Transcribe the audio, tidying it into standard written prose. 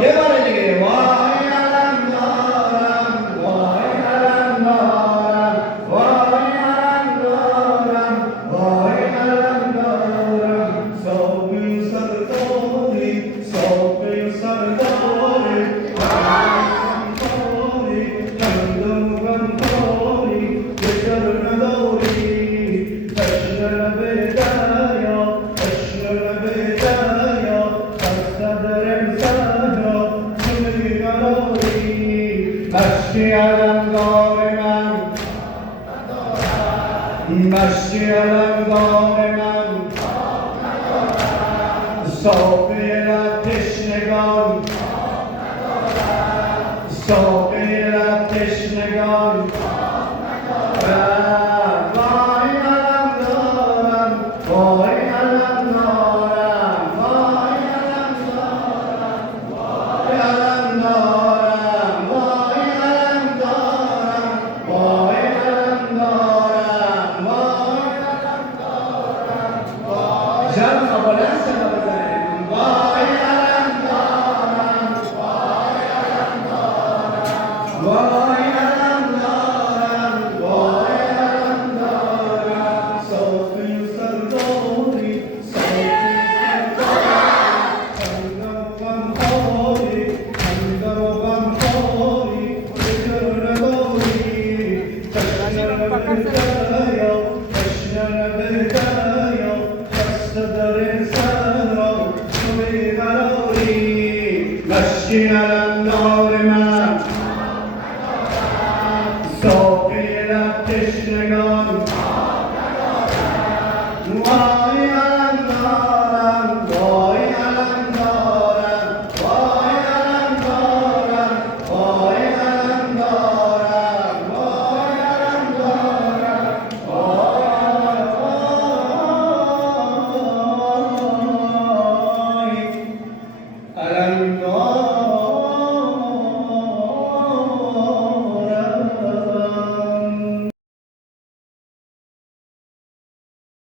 یه بار دیگه وای علم دارم وای علم دارم وای علم دارم وای علم دارم ساقی سرداری ساقی سرداری غمخواری گندم غمخواری بجر نداری تشنه لب دریا تشنه لب دریا خسته درم صحرا چونی قراری مشتی علمدار من مشتی علمدار من ساقی لب تشنگان ساقی لب تشنگان وای علم دارم وای علم دارم وای علم دارم وای علم دارم وای علم دارم وای علم دارم وای علم دارم وای جمع بلند صدا بزنید وای علم دارم وای علم دارم وای علم دارم وای علم دارم صافی سرداری صافی سرداری خندم غمخواری خندم غمخواری بجر نداری تشنه لب دریا تشنه لب دریا خسته در صحرا تو بیقراری مشکین علم